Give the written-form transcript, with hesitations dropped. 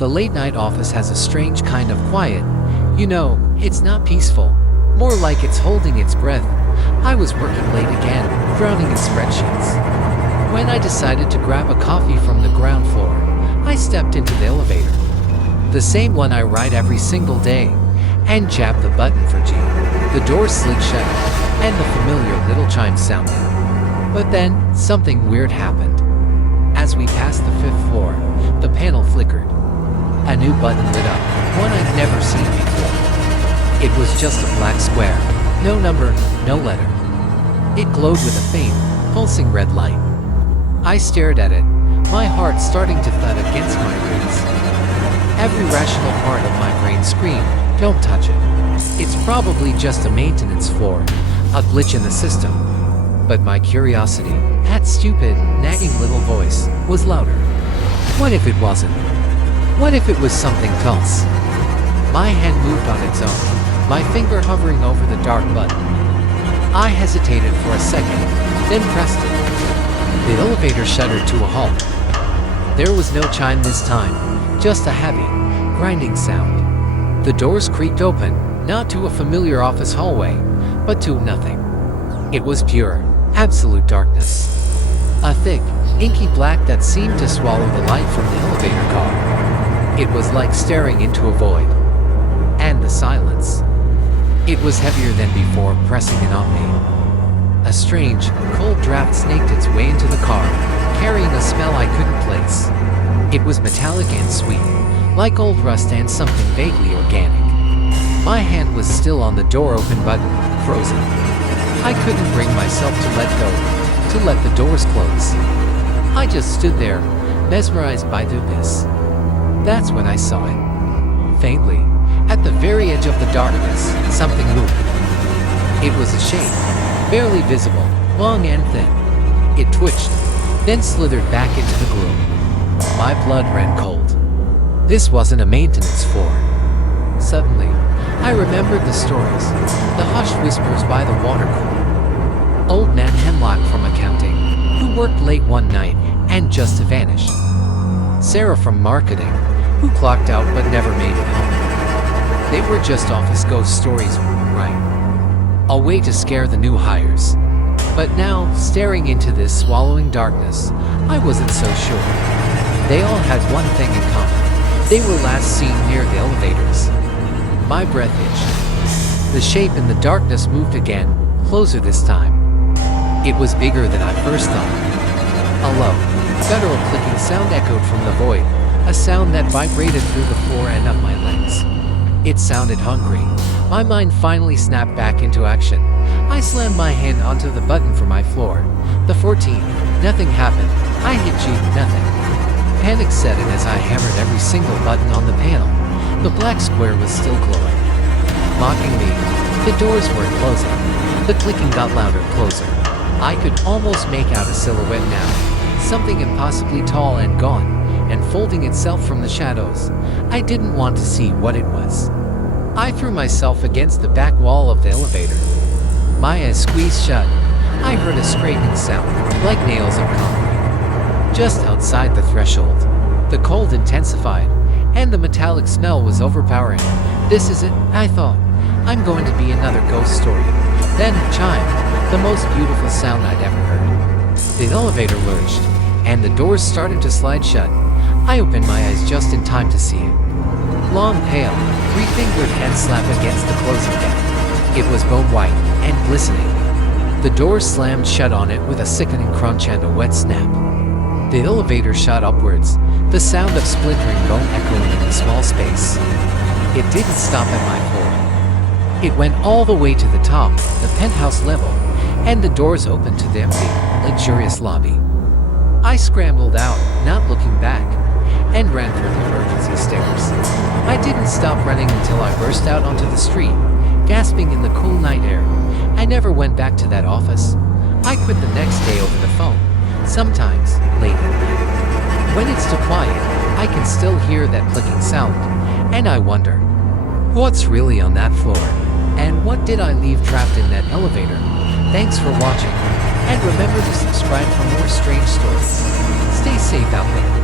The late-night office has a strange kind of quiet. You know, it's not peaceful. More like it's holding its breath. I was working late again, drowning in spreadsheets. When I decided to grab a coffee from the ground floor, I stepped into the elevator. The same one I ride every single day, and jabbed the button for G. The door slid shut, and the familiar little chime sounded. But then, something weird happened. As we passed the 5th floor, the panel flickered. A new button lit up, one I'd never seen before. It was just a black square. No number, no letter. It glowed with a faint, pulsing red light. I stared at it, my heart starting to thud against my ribs. Every rational part of my brain screamed, "Don't touch it. It's probably just a maintenance floor, a glitch in the system." But my curiosity, that stupid, nagging little voice, was louder. What if it wasn't? What if it was something else? My hand moved on its own, my finger hovering over the dark button. I hesitated for a second, then pressed it. The elevator shuddered to a halt. There was no chime this time, just a heavy, grinding sound. The doors creaked open, not to a familiar office hallway, but to nothing. It was pure, absolute darkness. A thick, inky black that seemed to swallow the light from the elevator car. It was like staring into a void. And the silence. It was heavier than before, pressing in on me. A strange, cold draft snaked its way into the car, carrying a smell I couldn't place. It was metallic and sweet, like old rust and something vaguely organic. My hand was still on the door open button, frozen. I couldn't bring myself to let go, to let the doors close. I just stood there, mesmerized by the abyss. That's when I saw it. Faintly, at the very edge of the darkness, something moved. It was a shape, barely visible, long and thin. It twitched, then slithered back into the gloom. My blood ran cold. This wasn't a maintenance floor. Suddenly, I remembered the stories, the hushed whispers by the water cooler. Old Nan Hemlock from accounting, who worked late one night and just vanished. Sarah from marketing, who clocked out but never made it home. They were just office ghost stories, right? A way to scare the new hires. But now, staring into this swallowing darkness, I wasn't so sure. They all had one thing in common. They were last seen near the elevators. My breath itched. The shape in the darkness moved again, closer this time. It was bigger than I first thought. A low, guttural clicking sound echoed from the void, a sound that vibrated through the floor and up my legs. It sounded hungry. My mind finally snapped back into action. I slammed my hand onto the button for my floor. The 14. Nothing happened. I hit G, nothing. Panic set in as I hammered every single button on the panel. The black square was still glowing. Mocking me. The doors weren't closing. The clicking got louder, closer. I could almost make out a silhouette now. Something impossibly tall and gaunt, and folding itself from the shadows. I didn't want to see what it was. I threw myself against the back wall of the elevator. My eyes squeezed shut. I heard a scraping sound, like nails of concrete. Just outside the threshold. The cold intensified, and the metallic smell was overpowering. This is it, I thought. I'm going to be another ghost story. Then, chime, the most beautiful sound I'd ever heard. The elevator lurched, and the doors started to slide shut. I opened my eyes just in time to see it. Long, pale, three-fingered hand slap against the closing gap. It was bone white and glistening. The doors slammed shut on it with a sickening crunch and a wet snap. The elevator shot upwards, the sound of splintering bone echoing in the small space. It didn't stop at my floor. It went all the way to the top, the penthouse level, and the doors opened to the empty, luxurious lobby. I scrambled out, not looking back, and ran for the emergency stairs. I didn't stop running until I burst out onto the street, gasping in the cool night air. I never went back to that office. I quit the next day over the phone, sometimes late at night. When it's too quiet, I can still hear that clicking sound, and I wonder, what's really on that floor? And what did I leave trapped in that elevator? Thanks for watching, and remember to subscribe for more strange stories. Stay safe out there.